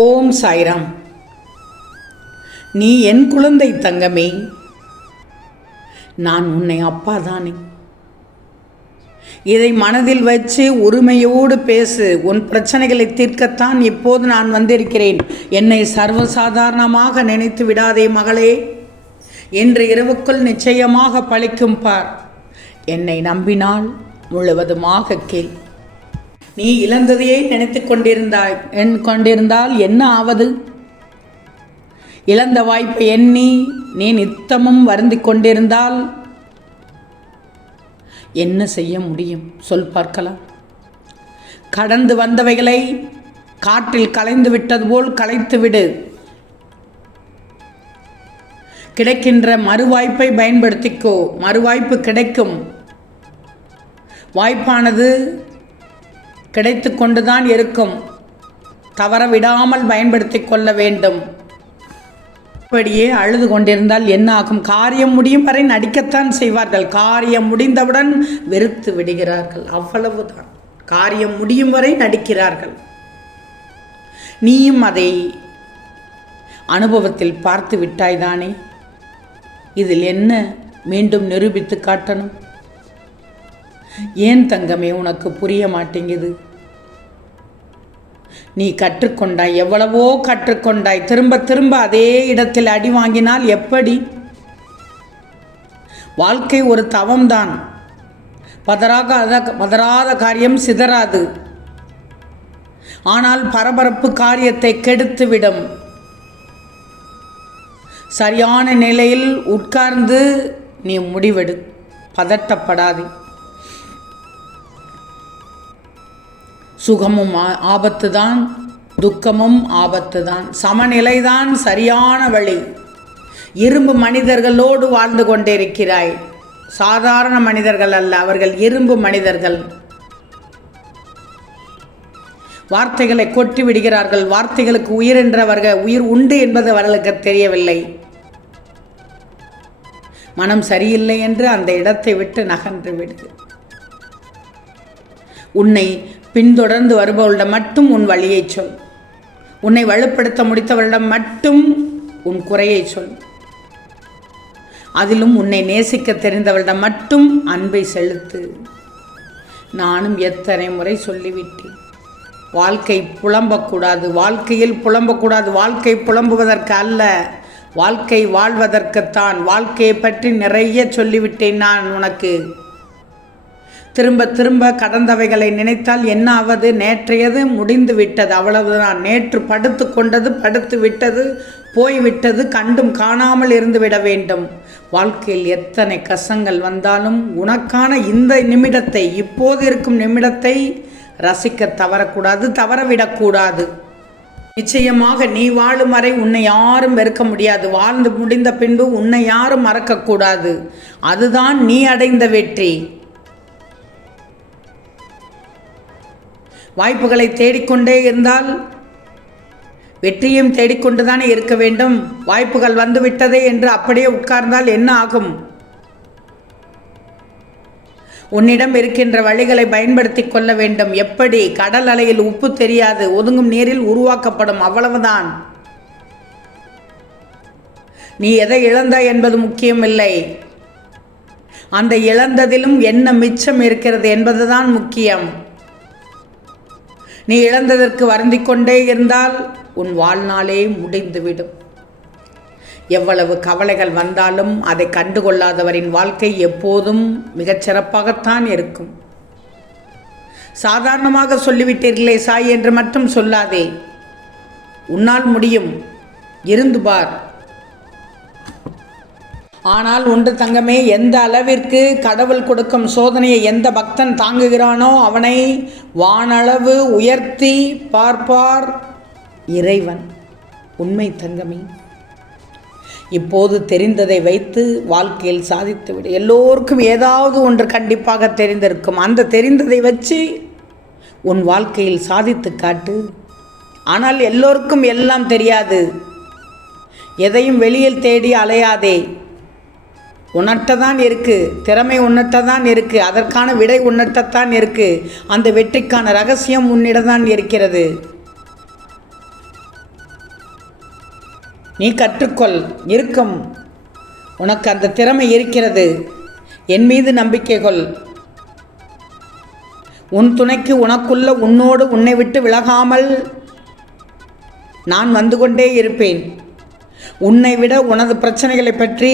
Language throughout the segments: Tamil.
ஓம் சாய்ராம். நீ என் குழந்தை தங்கமே. நான் உன்னை அப்பா தானே இதை மனதில் வச்சு உரிமையோடு பேசு. உன் பிரச்சனைகளை தீர்க்கத்தான் இப்போது நான் வந்திருக்கிறேன். என்னை சர்வசாதாரணமாக நினைத்து விடாதே மகளே. இன்று இரவுக்குள் நிச்சயமாக பழிக்கும் பார். என்னை நம்பினால் முழுவதுமாக கேள். நீ இழந்ததையே நினைத்து கொண்டிருந்தாய். என் கொண்டிருந்தால் என்ன ஆவது? இழந்த வாய்ப்பை எண்ணி நீ நித்தமும் வருந்தி கொண்டிருந்தால் என்ன செய்ய முடியும்? சொல் பார்க்கலாம். கடந்து வந்தவைகளை காற்றில் கலைந்து விட்டது போல் கலைத்து விடு. கிடைக்கின்ற மறுவாய்ப்பை பயன்படுத்திக்கோ. மறுவாய்ப்பு கிடைக்கும். வாய்ப்பானது கிடைத்து கொண்டுதான் இருக்கும். தவற விடாமல் பயன்படுத்தி கொள்ள வேண்டும். இப்படியே அழுது கொண்டிருந்தால் என்ன ஆகும்? காரியம் முடியும் வரை நடிக்கத்தான் செய்வார்கள். காரியம் முடிந்தவுடன் வெறுத்து விடுகிறார்கள். அவ்வளவுதான். காரியம் முடியும் வரை நடிக்கிறார்கள். நீயும் அதை அனுபவத்தில் பார்த்து விட்டாய்தானே இதில் என்ன மீண்டும் நிரூபித்து காட்டணும்? ஏன் தங்கமே உனக்கு புரிய மாட்டேங்குது? நீ கற்றுக்கொண்டாய் எவ்வளவோ கற்றுக்கொண்டாய். திரும்ப திரும்ப அதே இடத்தில் அடி வாங்கினால் எப்படி? வாழ்க்கை ஒரு தவம்தான். பதறாக பதறாத காரியம் சிதறாது. ஆனால் பரபரப்பு காரியத்தை கெடுத்துவிடும். சரியான நிலையில் உட்கார்ந்து நீ முடிவெடு பதட்டப்படாதே. சுகமும் ஆ- ஆபத்துதான் துக்கமும் ஆபத்து தான் சமநிலை சமநிலைதான் சரியான வழி. இரும்பு மனிதர்களோடு வாழ்ந்து கொண்டிருக்கிறாய். சாதாரண மனிதர்கள் அல்ல அவர்கள் இரும்பு மனிதர்கள். வார்த்தைகளை கொட்டி விடுகிறார்கள். வார்த்தைகளுக்கு உயிர் என்றவர்கள் உயிர் உண்டு என்பது அவர்களுக்கு தெரியவில்லை. மனம் சரியில்லை என்று அந்த இடத்தை விட்டு நகன்று விடு. உன்னை பின்தொடர்ந்து வருபவளிடம் மட்டும் உன் வழியை சொல். உன்னை வலுப்படுத்த முடித்தவரிடம் மட்டும் உன் குறையை சொல். அதிலும் உன்னை நேசிக்க தெரிந்தவளிடம் மட்டும் அன்பை செலுத்து. நானும் எத்தனை முறை சொல்லிவிட்டேன். வாழ்க்கை புலம்பக்கூடாது வாழ்க்கையில் புலம்பக்கூடாது வாழ்க்கை புலம்புவதற்கு அல்ல. வாழ்க்கை வாழ்வதற்குத்தான் வாழ்க்கையை பற்றி நிறைய சொல்லிவிட்டேன் நான் உனக்கு. திரும்ப திரும்ப கடந்தவைகளை நினைத்தால் என்ன ஆவது நேற்றையது முடிந்து விட்டது அவ்வளவுதான். நேற்று படுத்து கொண்டது படுத்து விட்டது போய்விட்டது கண்டும் காணாமல் இருந்து விட வேண்டும். வாழ்க்கையில் எத்தனை கசங்கள் வந்தாலும் உனக்கான இந்த நிமிடத்தை இப்போது இருக்கும் நிமிடத்தை ரசிக்க தவறக்கூடாது தவறவிடக்கூடாது. நிச்சயமாக நீ வாழும் வரை உன்னை யாரும் வெறுக்க முடியாது. வாழ்ந்து முடிந்த பின்பு உன்னை யாரும் மறக்கக்கூடாது. அதுதான் நீ அடைந்த வெற்றி. வாய்ப்புகளை தேடிக்கொண்டே இருந்தால் வெற்றியும் தேடிக்கொண்டுதானே இருக்க வேண்டும். வாய்ப்புகள் வந்துவிட்டதே என்று அப்படியே உட்கார்ந்தால் என்ன ஆகும்? உன்னிடம் இருக்கின்ற வழிகளை பயன்படுத்தி கொள்ள வேண்டும். எப்படி? கடல் அலையில் உப்பு தெரியாது. ஒதுங்கும் நீரில் உருவாக்கப்படும் அவ்வளவுதான். நீ எதை இழந்தாய் என்பது முக்கியமில்லை. அந்த இழந்ததிலும் என்ன மிச்சம் இருக்கிறது என்பதுதான் முக்கியம். நீ இழந்ததற்கு வருந்திக் கொண்டே இருந்தால் உன் வாழ்நாளே முடிந்துவிடும். எவ்வளவு கவலைகள் வந்தாலும் அதை கண்டுகொள்ளாதவரின் வாழ்க்கை எப்போதும் மிகச்சிறப்பாகத்தான் இருக்கும். சாதாரணமாக சொல்லிவிட்டீர்களே சாய் என்று மட்டும் சொல்லாதே. உன்னால் முடியும். இருந்து பார். ஆனால் ஒன்று தங்கமே எந்த அளவிற்கு கடவுள் கொடுக்கும் சோதனையை எந்த பக்தன் தாங்குகிறானோ அவனை வானளவு உயர்த்தி பார்ப்பார் இறைவன். உண்மை தங்கமே இப்போது தெரிந்ததை வைத்து வாழ்க்கையில் சாதித்துவிடு எல்லோருக்கும் ஏதாவது ஒன்று கண்டிப்பாக தெரிந்திருக்கும். அந்த தெரிந்ததை வச்சு உன் வாழ்க்கையில் சாதித்து காட்டு. ஆனால் எல்லோருக்கும் எல்லாம் தெரியாது. எதையும் வெளியில் தேடி அலையாதே. உன்னட்ட தான் இருக்குது திறமை உன்னட்ட தான் இருக்குது அதற்கான விடை உன்னட்டத்தான் இருக்குது அந்த வெற்றிக்கான ரகசியம் உன்னிடம் தான் இருக்கிறது. நீ கற்றுக்கொள் இருக்கும். உனக்கு அந்த திறமை இருக்கிறது. என் மீது நம்பிக்கை கொள். உன் துணைக்கு உனக்குள்ள உன்னோடு உன்னை விட்டு விலகாமல் நான் வந்து கொண்டே இருப்பேன். உன்னை விட உனது பிரச்சனைகளை பற்றி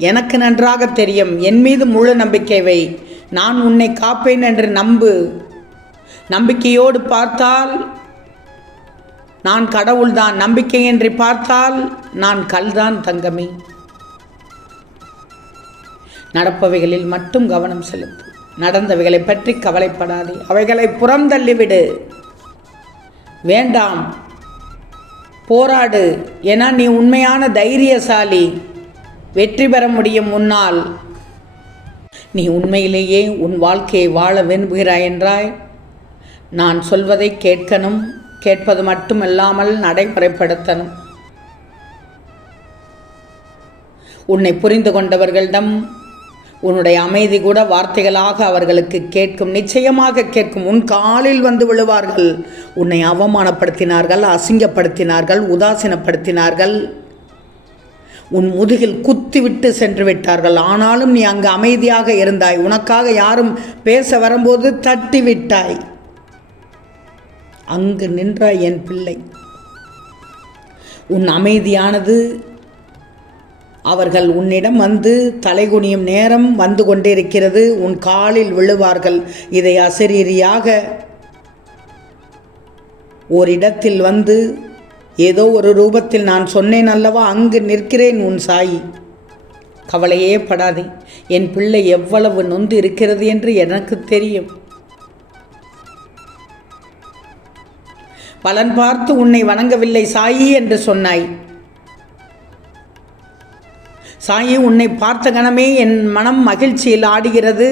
எனக்கு நன்றாக தெரியும். என் மீது முழு நம்பிக்கை வை. நான் உன்னை காப்பேன் என்று நம்பு. நம்பிக்கையோடு பார்த்தால் நான் கடவுள்தான். நம்பிக்கையின்றி பார்த்தால் நான் கல்தான் தங்கமே. நடப்பவைகளில் மட்டும் கவனம் செலுத்து. நடந்தவைகளை பற்றி கவலைப்படாதே. அவைகளை புறம் தள்ளிவிடு. வேண்டாம். போராடு. ஏன்னா நீ உண்மையான தைரியசாலி. வெற்றி பெற முடியும் உன்னால். நீ உண்மையிலேயே உன் வாழ்க்கையை வாழ விரும்புகிறாய் என்றாய். நான் சொல்வதை கேட்கணும் கேட்பது மட்டுமல்லாமல் நடைமுறைப்படுத்தணும். உன்னை புரிந்து கொண்டவர்களிடம் உன்னுடைய அமைதி கூட வார்த்தைகளாக அவர்களுக்கு கேட்கும் நிச்சயமாக கேட்கும். உன் காலில் வந்து விழுவார்கள். உன்னை அவமானப்படுத்தினார்கள் அசிங்கப்படுத்தினார்கள் உதாசீனப்படுத்தினார்கள். உன் முதுகில் குத்திவிட்டு சென்று விட்டார்கள். ஆனாலும் நீ அங்கு அமைதியாக இருந்தாய். உனக்காக யாரும் பேச வரும்போது தட்டி விட்டாய் அங்கு நின்றாய் என் பிள்ளை. உன் அமைதியானது அவர்கள் உன்னிடம் வந்து தலைகுனியும் நேரம் வந்து கொண்டிருக்கிறது. உன் காலில் விழுவார்கள். இதை அசரீரியாக ஓரிடத்தில் வந்து ஏதோ ஒரு ரூபத்தில் நான் சொன்னேன் அல்லவா அங்கு நிற்கிறேன் உன் சாயி. கவலையே படாதே என் பிள்ளை எவ்வளவு நொந்து இருக்கிறது என்று எனக்கு தெரியும். பலன் பார்த்து உன்னை வணங்கவில்லை சாயி என்று சொன்னாய். சாயி உன்னை பார்த்த கணமே என் மனம் மகிழ்ச்சியில் ஆடுகிறது.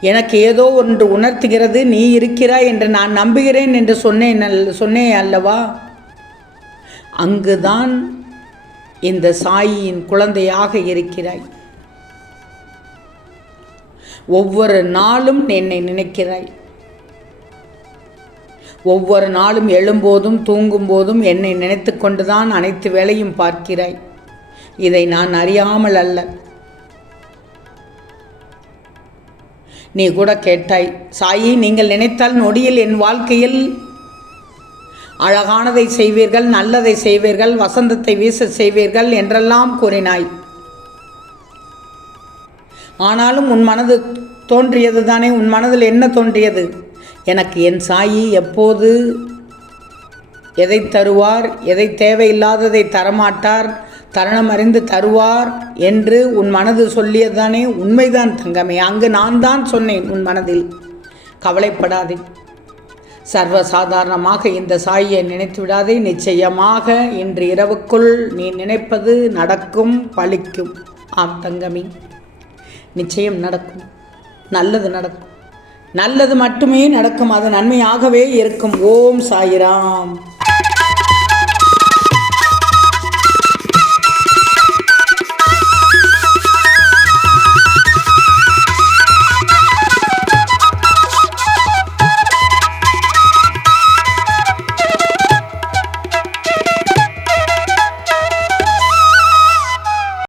எனக்கு ஏதோ ஒன்று உணர்த்துகிறது நீ இருக்கிறாய் என்று நான் நம்புகிறேன் என்று சொன்னேன் சொன்னேன் அல்லவா? அங்குதான் இந்த சாயியின் குழந்தையாக இருக்கிறாய். ஒவ்வொரு நாளும் என்னை நினைக்கிறாய். ஒவ்வொரு நாளும் எழும்போதும் தூங்கும்போதும் என்னை நினைத்து கொண்டுதான் அனைத்து வேலையும் பார்க்கிறாய். இதை நான் அறியாமல் அல்ல. நீ கூட கேட்டாய். சாயி நீங்கள் நினைத்தால் நொடியில் என் வாழ்க்கையில் அழகானதை செய்வீர்கள் நல்லதை செய்வீர்கள் வசந்தத்தை வீச செய்வீர்கள் என்றெல்லாம் கூறினாய். ஆனாலும் உன் மனது தோன்றியது தானே உன் மனதில் என்ன தோன்றியது? எனக்கு என் சாயி எப்போது எதை தருவார் எதை தேவையில்லாததை தரமாட்டார் தருணம் அறிந்து தருவார் என்று உன் மனது சொல்லியதுதானே? உண்மைதான் தங்கமே. அங்கு நான் தான் சொன்னேன் உன் மனதில். கவலைப்படாதே. சர்வசாதாரணமாக இந்த சாயை நினைத்து விடாதே. நிச்சயமாக இன்று இரவுக்குள் நீ நினைப்பது நடக்கும் பழிக்கும். ஆம் தங்கமே. நிச்சயம் நடக்கும். நல்லது நடக்கும். நல்லது மட்டுமே நடக்கும். அது நன்மையாகவே இருக்கும். ஓம் சாயிராம்.